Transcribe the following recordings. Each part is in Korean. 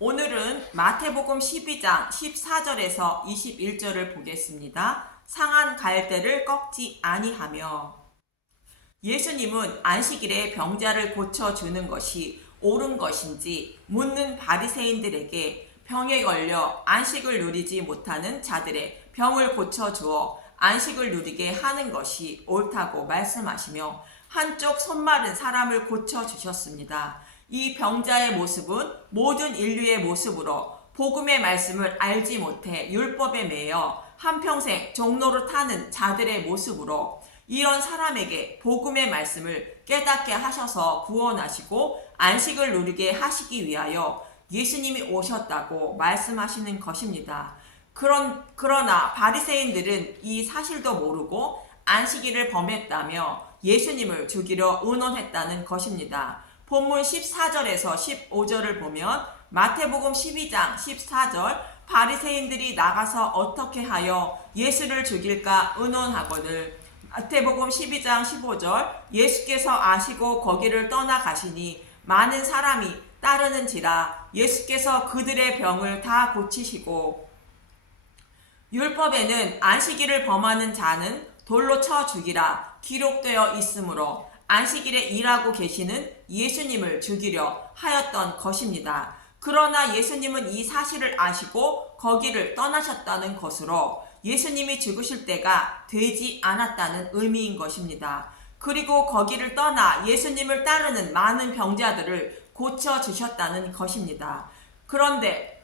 오늘은 마태복음 12장 14절에서 21절을 보겠습니다. 상한 갈대를 꺾지 아니하며. 예수님은 안식일에 병자를 고쳐주는 것이 옳은 것인지 묻는 바리새인들에게 병에 걸려 안식을 누리지 못하는 자들의 병을 고쳐주어 안식을 누리게 하는 것이 옳다고 말씀하시며 한쪽 손마른 사람을 고쳐주셨습니다. 이 병자의 모습은 모든 인류의 모습으로 복음의 말씀을 알지 못해 율법에 매여 한평생 종로를 타는 자들의 모습으로 이런 사람에게 복음의 말씀을 깨닫게 하셔서 구원하시고 안식을 누리게 하시기 위하여 예수님이 오셨다고 말씀하시는 것입니다. 그러나 바리새인들은 이 사실도 모르고 안식일을 범했다며 예수님을 죽이려 의논했다는 것입니다. 본문 14절에서 15절을 보면 마태복음 12장 14절 바리새인들이 나가서 어떻게 하여 예수를 죽일까 의논하거늘 마태복음 12장 15절 예수께서 아시고 거기를 떠나가시니 많은 사람이 따르는지라 예수께서 그들의 병을 다 고치시고 율법에는 안식일을 범하는 자는 돌로 쳐 죽이라 기록되어 있으므로 안식일에 일하고 계시는 예수님을 죽이려 하였던 것입니다. 그러나 예수님은 이 사실을 아시고 거기를 떠나셨다는 것으로 예수님이 죽으실 때가 되지 않았다는 의미인 것입니다. 그리고 거기를 떠나 예수님을 따르는 많은 병자들을 고쳐주셨다는 것입니다. 그런데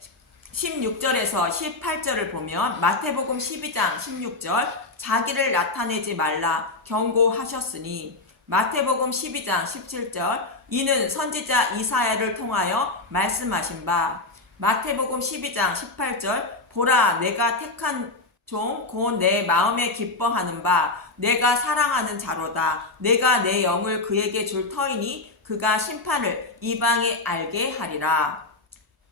16절에서 18절을 보면 마태복음 12장 16절 자기를 나타내지 말라 경고하셨으니 마태복음 12장 17절 이는 선지자 이사야를 통하여 말씀하신 바 마태복음 12장 18절 보라 내가 택한 종 곧 내 마음에 기뻐하는 바 내가 사랑하는 자로다 내가 내 영을 그에게 줄 터이니 그가 심판을 이방에 알게 하리라.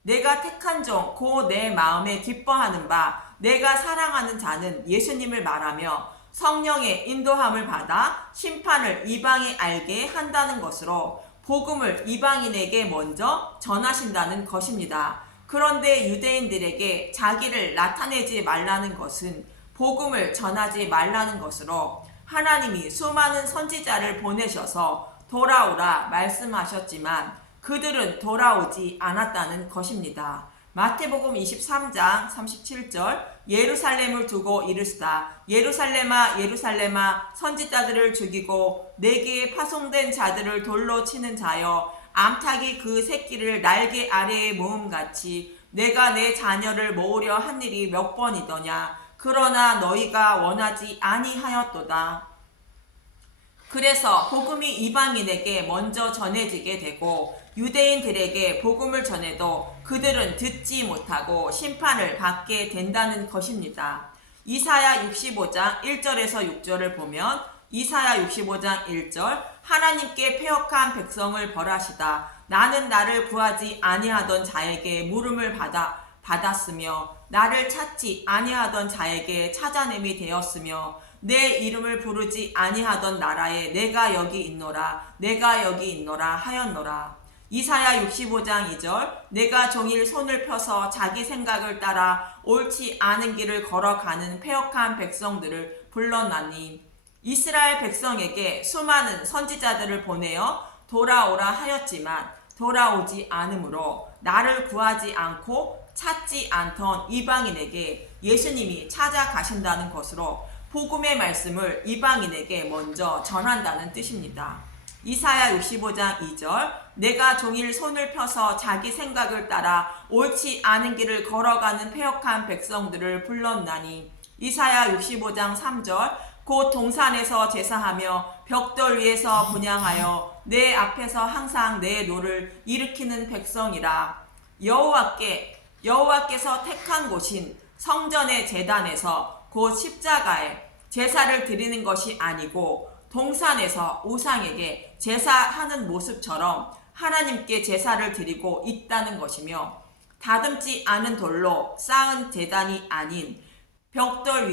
내가 택한 종 곧 내 마음에 기뻐하는 바 내가 사랑하는 자는 예수님을 말하며 성령의 인도함을 받아 심판을 이방에 알게 한다는 것으로 복음을 이방인에게 먼저 전하신다는 것입니다. 그런데 유대인들에게 자기를 나타내지 말라는 것은 복음을 전하지 말라는 것으로 하나님이 수많은 선지자를 보내셔서 돌아오라 말씀하셨지만 그들은 돌아오지 않았다는 것입니다. 마태복음 23장 37절 예루살렘을 두고 이르시다 예루살렘아 예루살렘아 선지자들을 죽이고 내게 파송된 자들을 돌로 치는 자여 암탉이 그 새끼를 날개 아래에 모음같이 내가 내 자녀를 모으려 한 일이 몇 번이더냐 그러나 너희가 원하지 아니하였도다. 그래서 복음이 이방인에게 먼저 전해지게 되고 유대인들에게 복음을 전해도 그들은 듣지 못하고 심판을 받게 된다는 것입니다. 이사야 65장 1절에서 6절을 보면 이사야 65장 1절 하나님께 패역한 백성을 벌하시다. 나는 나를 구하지 아니하던 자에게 물음을 받았으며 나를 찾지 아니하던 자에게 찾아냄이 되었으며 내 이름을 부르지 아니하던 나라에 내가 여기 있노라 내가 여기 있노라 하였노라. 이사야 65장 2절 내가 종일 손을 펴서 자기 생각을 따라 옳지 않은 길을 걸어가는 패역한 백성들을 불렀나니 이스라엘 백성에게 수많은 선지자들을 보내어 돌아오라 하였지만 돌아오지 않으므로 나를 구하지 않고 찾지 않던 이방인에게 예수님이 찾아가신다는 것으로 복음의 말씀을 이방인에게 먼저 전한다는 뜻입니다. 이사야 65장 2절 내가 종일 손을 펴서 자기 생각을 따라 옳지 않은 길을 걸어가는 패역한 백성들을 불렀나니 이사야 65장 3절 곧 동산에서 제사하며 벽돌 위에서 분향하여 내 앞에서 항상 내 노를 일으키는 백성이라. 여호와께서 택한 곳인 성전의 제단에서 곧 십자가에 제사를 드리는 것이 아니고 동산에서 우상에게 제사하는 모습처럼 하나님께 제사를 드리고 있다는 것이며 다듬지 않은 돌로 쌓은 제단이 아닌 벽돌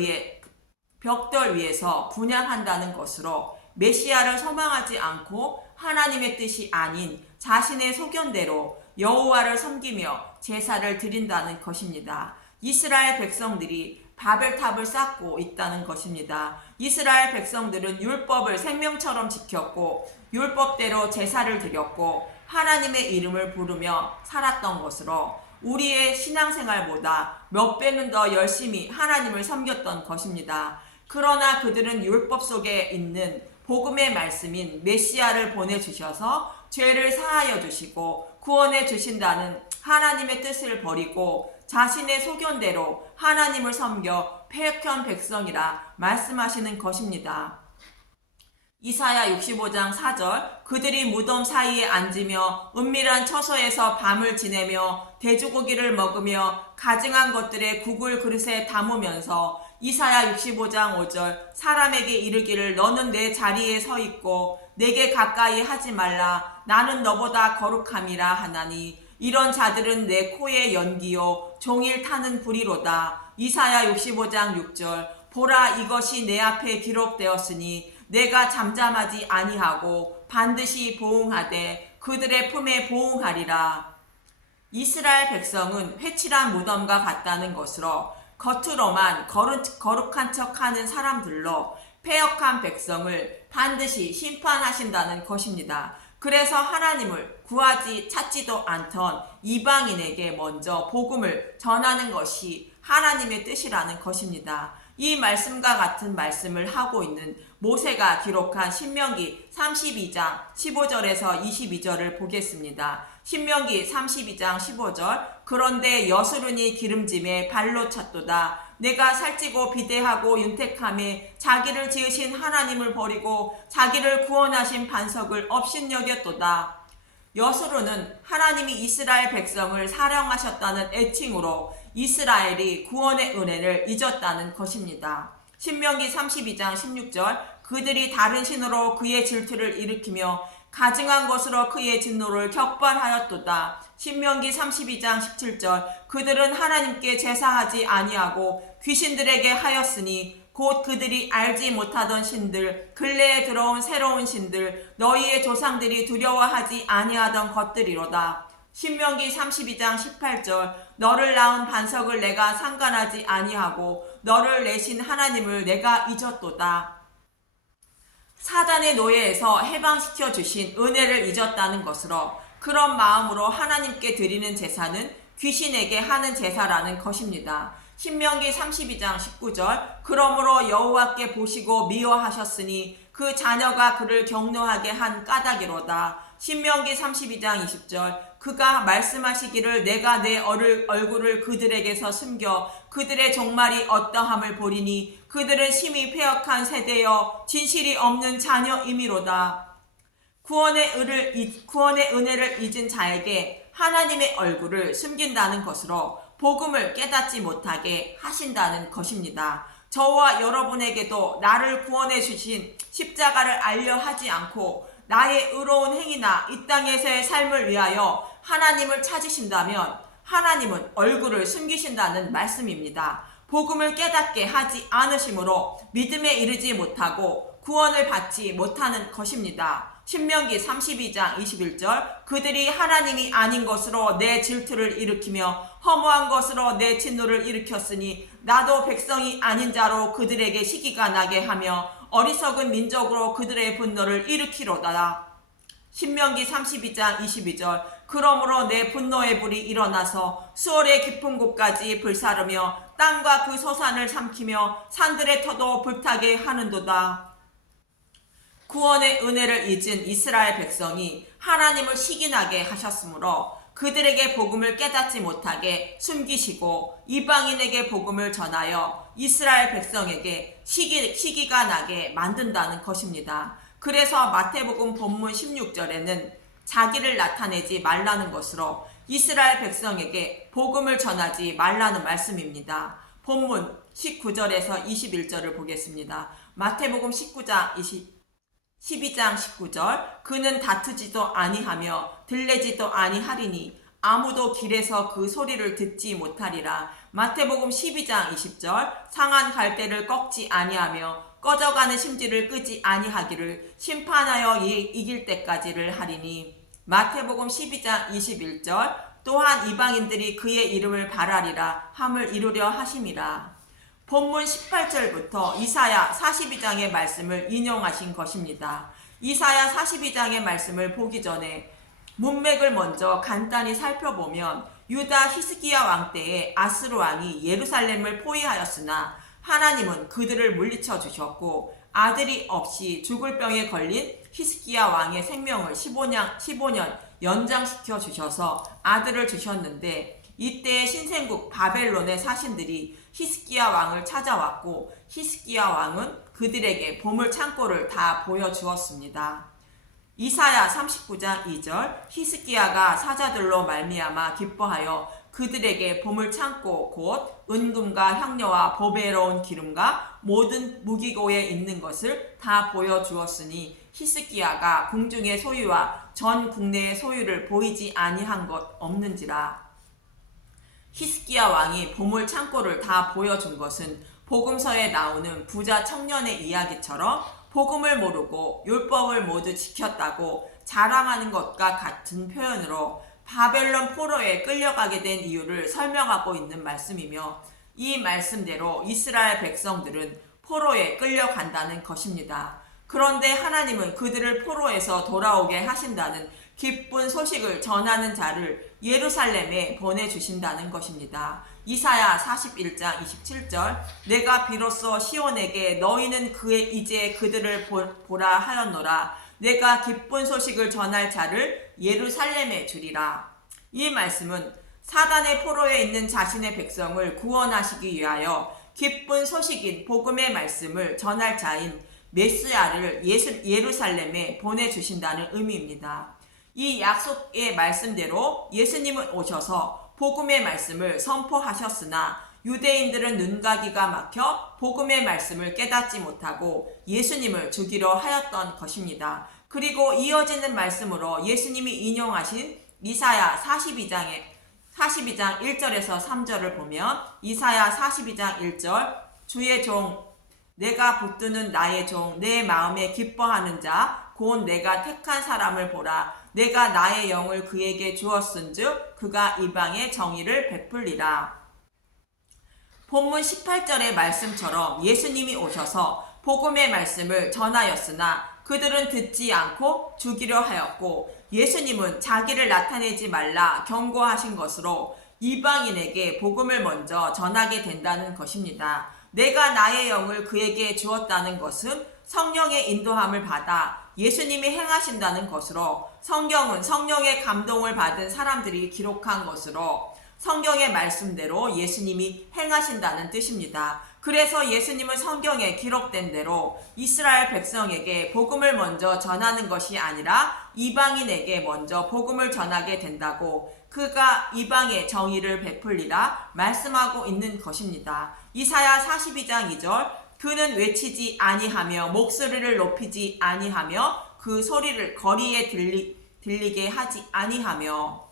위에서 분향한다는 것으로 메시아를 소망하지 않고 하나님의 뜻이 아닌 자신의 소견대로 여호와를 섬기며 제사를 드린다는 것입니다. 이스라엘 백성들이 바벨탑을 쌓고 있다는 것입니다. 이스라엘 백성들은 율법을 생명처럼 지켰고 율법대로 제사를 드렸고 하나님의 이름을 부르며 살았던 것으로 우리의 신앙생활보다 몇 배는 더 열심히 하나님을 섬겼던 것입니다. 그러나 그들은 율법 속에 있는 복음의 말씀인 메시아를 보내주셔서 죄를 사하여 주시고 구원해 주신다는 하나님의 뜻을 버리고 자신의 소견대로 하나님을 섬겨 패역한 백성이라 말씀하시는 것입니다. 이사야 65장 4절 그들이 무덤 사이에 앉으며 은밀한 처소에서 밤을 지내며 돼지고기를 먹으며 가증한 것들의 국을 그릇에 담으면서 이사야 65장 5절 사람에게 이르기를 너는 내 자리에 서 있고 내게 가까이 하지 말라 나는 너보다 거룩함이라 하나니 이런 자들은 내 코의 연기요 종일 타는 불이로다. 이사야 65장 6절 보라 이것이 내 앞에 기록되었으니 내가 잠잠하지 아니하고 반드시 보응하되 그들의 품에 보응하리라. 이스라엘 백성은 회칠한 무덤과 같다는 것으로 겉으로만 거룩한 척하는 사람들로 패역한 백성을 반드시 심판하신다는 것입니다. 그래서 하나님을 구하지 찾지도 않던 이방인에게 먼저 복음을 전하는 것이 하나님의 뜻이라는 것입니다. 이 말씀과 같은 말씀을 하고 있는 모세가 기록한 신명기 32장 15절에서 22절을 보겠습니다. 신명기 32장 15절 그런데 여스룬이 기름짐에 발로 찼도다. 내가 살찌고 비대하고 윤택함에 자기를 지으신 하나님을 버리고 자기를 구원하신 반석을 업신여겼도다. 여스룬은 하나님이 이스라엘 백성을 사랑하셨다는 애칭으로 이스라엘이 구원의 은혜를 잊었다는 것입니다. 신명기 32장 16절 그들이 다른 신으로 그의 질투를 일으키며 가증한 것으로 그의 진노를 격발하였도다. 신명기 32장 17절 그들은 하나님께 제사하지 아니하고 귀신들에게 하였으니 곧 그들이 알지 못하던 신들 근래에 들어온 새로운 신들 너희의 조상들이 두려워하지 아니하던 것들이로다. 신명기 32장 18절 너를 낳은 반석을 내가 상관하지 아니하고 너를 내신 하나님을 내가 잊었도다. 사단의 노예에서 해방시켜 주신 은혜를 잊었다는 것으로 그런 마음으로 하나님께 드리는 제사는 귀신에게 하는 제사라는 것입니다. 신명기 32장 19절 그러므로 여호와께 보시고 미워하셨으니 그 자녀가 그를 경노하게 한 까닭이로다. 신명기 32장 20절 그가 말씀하시기를 내가 내 얼굴을 그들에게서 숨겨 그들의 종말이 어떠함을 보리니 그들은 심히 패역한 세대여 진실이 없는 자녀이미로다. 구원의 은혜를 잊은 자에게 하나님의 얼굴을 숨긴다는 것으로 복음을 깨닫지 못하게 하신다는 것입니다. 저와 여러분에게도 나를 구원해 주신 십자가를 알려 하지 않고 나의 의로운 행위나 이 땅에서의 삶을 위하여 하나님을 찾으신다면 하나님은 얼굴을 숨기신다는 말씀입니다. 복음을 깨닫게 하지 않으심으로 믿음에 이르지 못하고 구원을 받지 못하는 것입니다. 신명기 32장 21절 그들이 하나님이 아닌 것으로 내 질투를 일으키며 허무한 것으로 내 진노를 일으켰으니 나도 백성이 아닌 자로 그들에게 시기가 나게 하며 어리석은 민족으로 그들의 분노를 일으키로다. 신명기 32장 22절 그러므로 내 분노의 불이 일어나서 수월의 깊은 곳까지 불사르며 땅과 그 소산을 삼키며 산들의 터도 불타게 하는도다. 구원의 은혜를 잊은 이스라엘 백성이 하나님을 시기나게 하셨으므로 그들에게 복음을 깨닫지 못하게 숨기시고 이방인에게 복음을 전하여 이스라엘 백성에게 시기가 나게 만든다는 것입니다. 그래서 마태복음 본문 16절에는 자기를 나타내지 말라는 것으로 이스라엘 백성에게 복음을 전하지 말라는 말씀입니다. 본문 19절에서 21절을 보겠습니다. 마태복음 12장 19절 그는 다투지도 아니하며 들레지도 아니하리니 아무도 길에서 그 소리를 듣지 못하리라. 마태복음 12장 20절 상한 갈대를 꺾지 아니하며 꺼져가는 심지를 끄지 아니하기를 심판하여 이길 때까지를 하리니 마태복음 12장 21절 또한 이방인들이 그의 이름을 발하리라 함을 이루려 하심이라. 본문 18절부터 이사야 42장의 말씀을 인용하신 것입니다. 이사야 42장의 말씀을 보기 전에 문맥을 먼저 간단히 살펴보면 유다 히스기야 왕 때에 아스루 왕이 예루살렘을 포위하였으나 하나님은 그들을 물리쳐 주셨고 아들이 없이 죽을 병에 걸린 히스기야 왕의 생명을 15년 연장시켜 주셔서 아들을 주셨는데 이때 신생국 바벨론의 사신들이 히스기야 왕을 찾아왔고 히스기야 왕은 그들에게 보물 창고를 다 보여주었습니다. 이사야 39장 2절 히스기야가 사자들로 말미암아 기뻐하여 그들에게 보물 창고 곧 은금과 향료와 보배로운 기름과 모든 무기고에 있는 것을 다 보여주었으니 히스기야가 궁중의 소유와 전 국내의 소유를 보이지 아니한 것 없는지라. 히스기야 왕이 보물 창고를 다 보여준 것은 복음서에 나오는 부자 청년의 이야기처럼 복음을 모르고 율법을 모두 지켰다고 자랑하는 것과 같은 표현으로 바벨론 포로에 끌려가게 된 이유를 설명하고 있는 말씀이며 이 말씀대로 이스라엘 백성들은 포로에 끌려간다는 것입니다. 그런데 하나님은 그들을 포로에서 돌아오게 하신다는 기쁜 소식을 전하는 자를 예루살렘에 보내주신다는 것입니다. 이사야 41장 27절 내가 비로소 시온에게 너희는 이제 그들을 보라 하였노라. 내가 기쁜 소식을 전할 자를 예루살렘에 주리라. 이 말씀은 사단의 포로에 있는 자신의 백성을 구원하시기 위하여 기쁜 소식인 복음의 말씀을 전할 자인 메시아를 예루살렘에 보내주신다는 의미입니다. 이 약속의 말씀대로 예수님은 오셔서 복음의 말씀을 선포하셨으나 유대인들은 눈가기가 막혀 복음의 말씀을 깨닫지 못하고 예수님을 죽이려 하였던 것입니다. 그리고 이어지는 말씀으로 예수님이 인용하신 이사야 42장 1절에서 3절을 보면 이사야 42장 1절 주의 종 내가 붙드는 나의 종 내 마음에 기뻐하는 자 곧 내가 택한 사람을 보라. 내가 나의 영을 그에게 주었은즉 그가 이방의 정의를 베풀리라. 본문 18절의 말씀처럼 예수님이 오셔서 복음의 말씀을 전하였으나 그들은 듣지 않고 죽이려 하였고 예수님은 자기를 나타내지 말라 경고하신 것으로 이방인에게 복음을 먼저 전하게 된다는 것입니다. 내가 나의 영을 그에게 주었다는 것은 성령의 인도함을 받아 예수님이 행하신다는 것으로 성경은 성령의 감동을 받은 사람들이 기록한 것으로 성경의 말씀대로 예수님이 행하신다는 뜻입니다. 그래서 예수님은 성경에 기록된 대로 이스라엘 백성에게 복음을 먼저 전하는 것이 아니라 이방인에게 먼저 복음을 전하게 된다고 그가 이방의 정의를 베풀리라 말씀하고 있는 것입니다. 이사야 42장 2절 그는 외치지 아니하며 목소리를 높이지 아니하며 그 소리를 거리에 들리게 하지 아니하며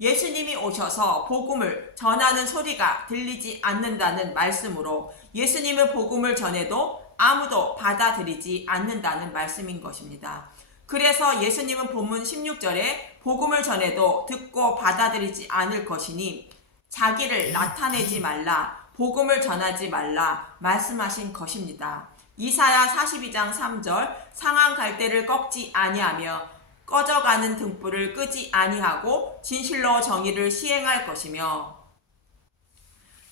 예수님이 오셔서 복음을 전하는 소리가 들리지 않는다는 말씀으로 예수님은 복음을 전해도 아무도 받아들이지 않는다는 말씀인 것입니다. 그래서 예수님은 본문 16절에 복음을 전해도 듣고 받아들이지 않을 것이니 자기를 나타내지 말라 복음을 전하지 말라 말씀하신 것입니다. 이사야 42장 3절 상한 갈대를 꺾지 아니하며 꺼져가는 등불을 끄지 아니하고 진실로 정의를 시행할 것이며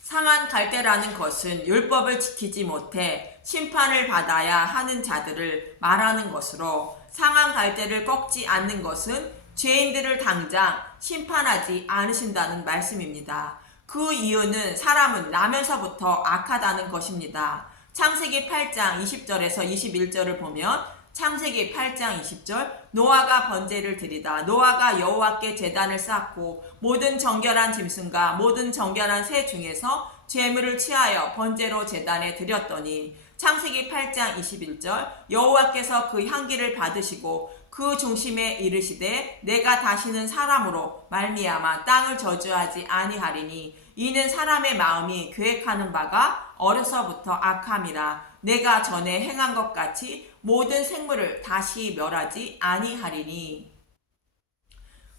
상한 갈대라는 것은 율법을 지키지 못해 심판을 받아야 하는 자들을 말하는 것으로 상한 갈대를 꺾지 않는 것은 죄인들을 당장 심판하지 않으신다는 말씀입니다. 그 이유는 사람은 나면서부터 악하다는 것입니다. 창세기 8장 20절에서 21절을 보면 창세기 8장 20절 노아가 번제를 드리다 노아가 여호와께 제단을 쌓고 모든 정결한 짐승과 모든 정결한 새 중에서 제물을 취하여 번제로 제단에 드렸더니 창세기 8장 21절 여호와께서 그 향기를 받으시고 그 중심에 이르시되 내가 다시는 사람으로 말미암아 땅을 저주하지 아니하리니 이는 사람의 마음이 계획하는 바가 어려서부터 악함이라 내가 전에 행한 것 같이 모든 생물을 다시 멸하지 아니하리니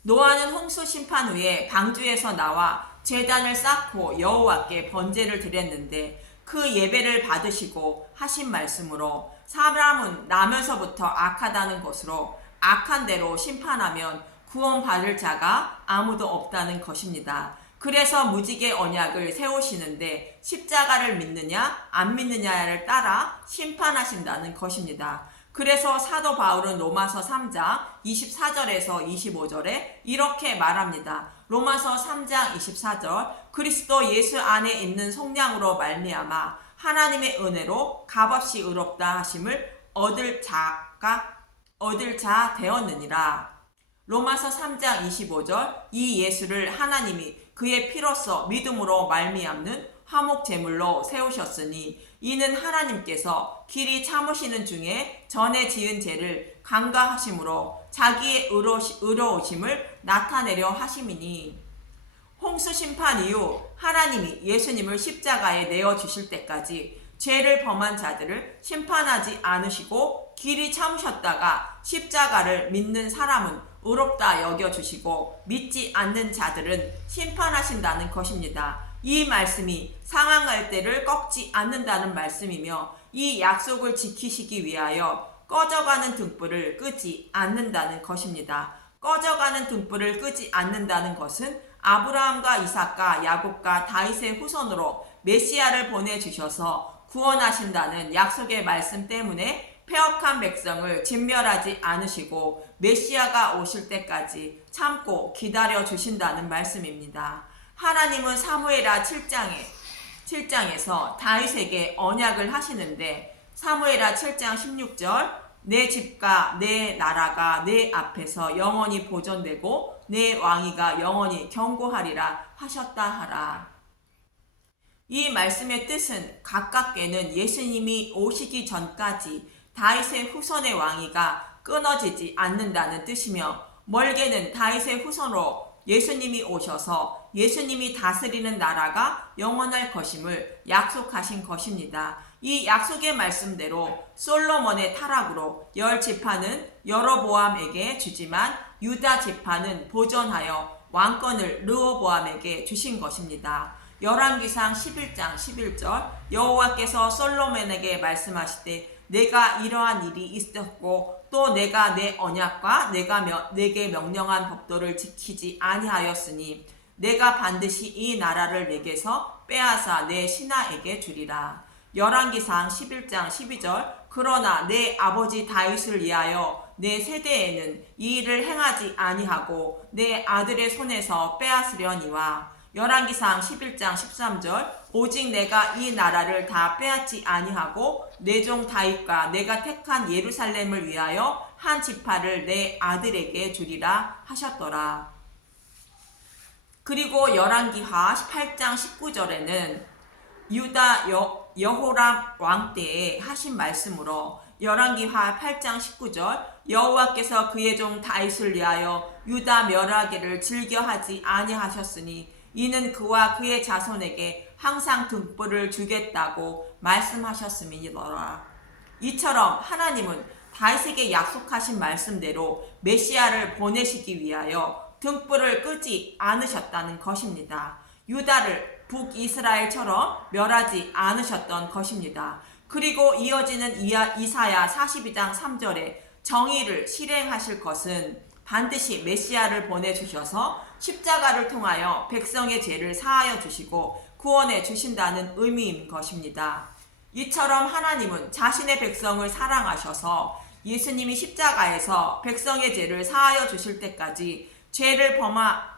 노아는 홍수 심판 후에 방주에서 나와 제단을 쌓고 여호와께 번제를 드렸는데 그 예배를 받으시고 하신 말씀으로 사람은 나면서부터 악하다는 것으로 악한 대로 심판하면 구원받을 자가 아무도 없다는 것입니다. 그래서 무지개 언약을 세우시는데 십자가를 믿느냐 안 믿느냐를 따라 심판하신다는 것입니다. 그래서 사도 바울은 로마서 3장 24절에서 25절에 이렇게 말합니다. 로마서 3장 24절 그리스도 예수 안에 있는 속량으로 말미암아 하나님의 은혜로 값없이 의롭다 하심을 얻을 자 되었느니라. 로마서 3장 25절 이 예수를 하나님이 그의 피로써 믿음으로 말미암는 화목 제물로 세우셨으니 이는 하나님께서 길이 참으시는 중에 전에 지은 죄를 간과하심으로 자기의 의로우심을 나타내려 하심이니 홍수 심판 이후 하나님이 예수님을 십자가에 내어주실 때까지 죄를 범한 자들을 심판하지 않으시고 길이 참으셨다가 십자가를 믿는 사람은 의롭다 여겨주시고 믿지 않는 자들은 심판하신다는 것입니다. 이 말씀이 상황할 때를 꺾지 않는다는 말씀이며 이 약속을 지키시기 위하여 꺼져가는 등불을 끄지 않는다는 것입니다. 꺼져가는 등불을 끄지 않는다는 것은 아브라함과 이삭과 야곱과 다윗의 후손으로 메시아를 보내주셔서 구원하신다는 약속의 말씀 때문에 패역한 백성을 진멸하지 않으시고 메시아가 오실 때까지 참고 기다려 주신다는 말씀입니다. 하나님은 사무엘하 7장에서 다윗에게 언약을 하시는데 사무엘하 7장 16절 내 집과 내 나라가 내 앞에서 영원히 보존되고 내 왕위가 영원히 경고하리라 하셨다 하라. 이 말씀의 뜻은 가깝게는 예수님이 오시기 전까지 다윗의 후손의 왕위가 끊어지지 않는다는 뜻이며 멀게는 다윗의 후손으로 예수님이 오셔서 예수님이 다스리는 나라가 영원할 것임을 약속하신 것입니다. 이 약속의 말씀대로 솔로몬의 타락으로 10지파는 여로보암에게 주지만 유다 지파는 보존하여 왕권을 르호보암에게 주신 것입니다. 열왕기상 11장 11절 여호와께서 솔로몬에게 말씀하시되 내가 이러한 일이 있었고 또 내가 내 언약과 내가 내게 명령한 법도를 지키지 아니하였으니 내가 반드시 이 나라를 내게서 빼앗아 내 신하에게 주리라. 열왕기상 11장 12절 그러나 내 아버지 다윗을 위하여 내 세대에는 이 일을 행하지 아니하고 내 아들의 손에서 빼앗으려니와. 열왕기상 11장 13절 오직 내가 이 나라를 다 빼앗지 아니하고 내 종 다윗과 내가 택한 예루살렘을 위하여 한 지파를 내 아들에게 주리라 하셨더라. 그리고 열왕기하 8장 19절에는 유다 여호람 왕 때에 하신 말씀으로 열왕기하 8장 19절 여호와께서 그의 종 다윗을 위하여 유다 멸하기를 즐겨하지 아니하셨으니 이는 그와 그의 자손에게 항상 등불을 주겠다고 말씀하셨음이니라. 이처럼 하나님은 다윗에게 약속하신 말씀대로 메시아를 보내시기 위하여 등불을 끄지 않으셨다는 것입니다. 유다를 북이스라엘처럼 멸하지 않으셨던 것입니다. 그리고 이어지는 이사야 42장 3절에 정의를 실행하실 것은 반드시 메시아를 보내주셔서 십자가를 통하여 백성의 죄를 사하여 주시고 구원해 주신다는 의미인 것입니다. 이처럼 하나님은 자신의 백성을 사랑하셔서 예수님이 십자가에서 백성의 죄를 사하여 주실 때까지 죄를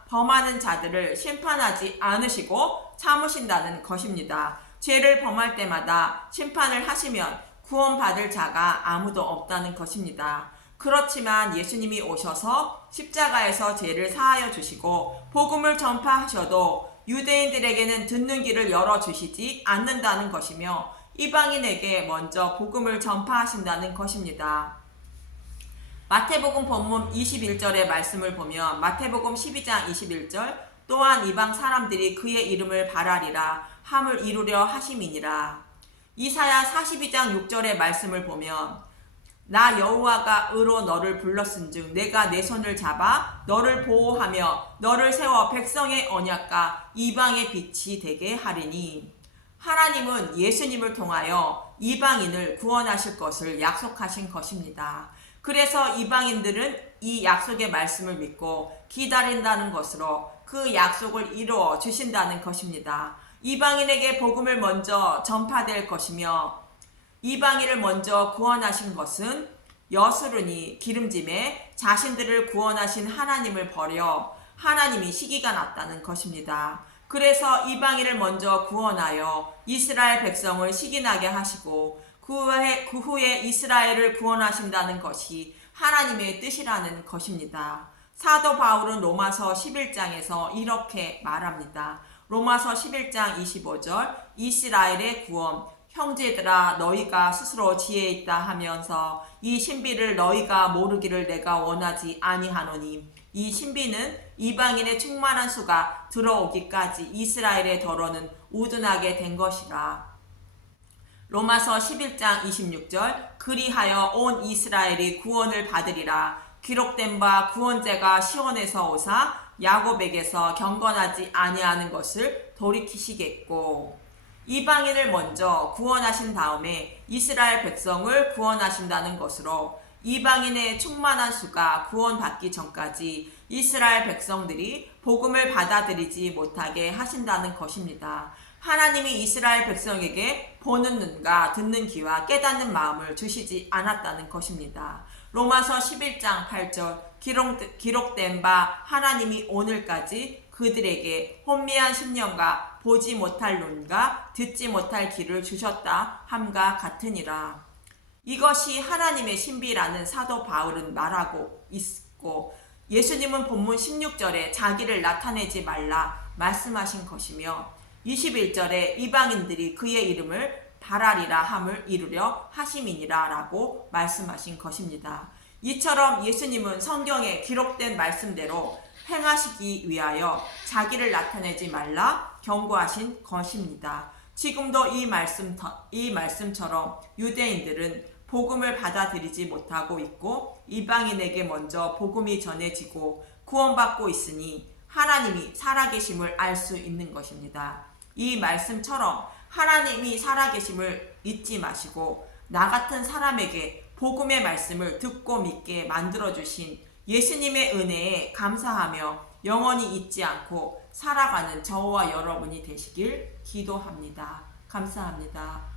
범하는 자들을 심판하지 않으시고 참으신다는 것입니다. 죄를 범할 때마다 심판을 하시면 구원받을 자가 아무도 없다는 것입니다. 그렇지만 예수님이 오셔서 십자가에서 죄를 사하여 주시고 복음을 전파하셔도 유대인들에게는 듣는 길을 열어주시지 않는다는 것이며 이방인에게 먼저 복음을 전파하신다는 것입니다. 마태복음 본문 21절의 말씀을 보면 마태복음 12장 21절 또한 이방 사람들이 그의 이름을 바라리라 함을 이루려 하심이니라. 이사야 42장 6절의 말씀을 보면 나 여호와가 의로 너를 불렀은즉 내가 내 손을 잡아 너를 보호하며 너를 세워 백성의 언약과 이방의 빛이 되게 하리니. 하나님은 예수님을 통하여 이방인을 구원하실 것을 약속하신 것입니다. 그래서 이방인들은 이 약속의 말씀을 믿고 기다린다는 것으로 그 약속을 이루어 주신다는 것입니다. 이방인에게 복음을 먼저 전파될 것이며 이방인을 먼저 구원하신 것은 여스run이 기름짐에 자신들을 구원하신 하나님을 버려 하나님이 시기가 났다는 것입니다. 그래서 이방인을 먼저 구원하여 이스라엘 백성을 시기나게 하시고 그 후에 이스라엘을 구원하신다는 것이 하나님의 뜻이라는 것입니다. 사도 바울은 로마서 11장에서 이렇게 말합니다. 로마서 11장 25절 이스라엘의 구원 형제들아 너희가 스스로 지혜 있다 하면서 이 신비를 너희가 모르기를 내가 원하지 아니하노니 이 신비는 이방인의 충만한 수가 들어오기까지 이스라엘의 더러는 우둔하게 된 것이라. 로마서 11장 26절 그리하여 온 이스라엘이 구원을 받으리라. 기록된 바 구원자가 시온에서 오사 야곱에게서 경건하지 아니하는 것을 돌이키시겠고. 이방인을 먼저 구원하신 다음에 이스라엘 백성을 구원하신다는 것으로 이방인의 충만한 수가 구원받기 전까지 이스라엘 백성들이 복음을 받아들이지 못하게 하신다는 것입니다. 하나님이 이스라엘 백성에게 보는 눈과 듣는 귀와 깨닫는 마음을 주시지 않았다는 것입니다. 로마서 11장 8절 기록된 바 하나님이 오늘까지 그들에게 혼미한 심령과 보지 못할 눈과 듣지 못할 귀를 주셨다 함과 같으니라. 이것이 하나님의 신비라는 사도 바울은 말하고 있고 예수님은 본문 16절에 자기를 나타내지 말라 말씀하신 것이며 21절에 이방인들이 그의 이름을 바라리라 함을 이루려 하심이니라 라고 말씀하신 것입니다. 이처럼 예수님은 성경에 기록된 말씀대로 행하시기 위하여 자기를 나타내지 말라 경고하신 것입니다. 지금도 이 말씀처럼 유대인들은 복음을 받아들이지 못하고 있고 이방인에게 먼저 복음이 전해지고 구원받고 있으니 하나님이 살아계심을 알 수 있는 것입니다. 이 말씀처럼 하나님이 살아계심을 잊지 마시고 나 같은 사람에게 복음의 말씀을 듣고 믿게 만들어주신 예수님의 은혜에 감사하며 영원히 잊지 않고 살아가는 저와 여러분이 되시길 기도합니다. 감사합니다.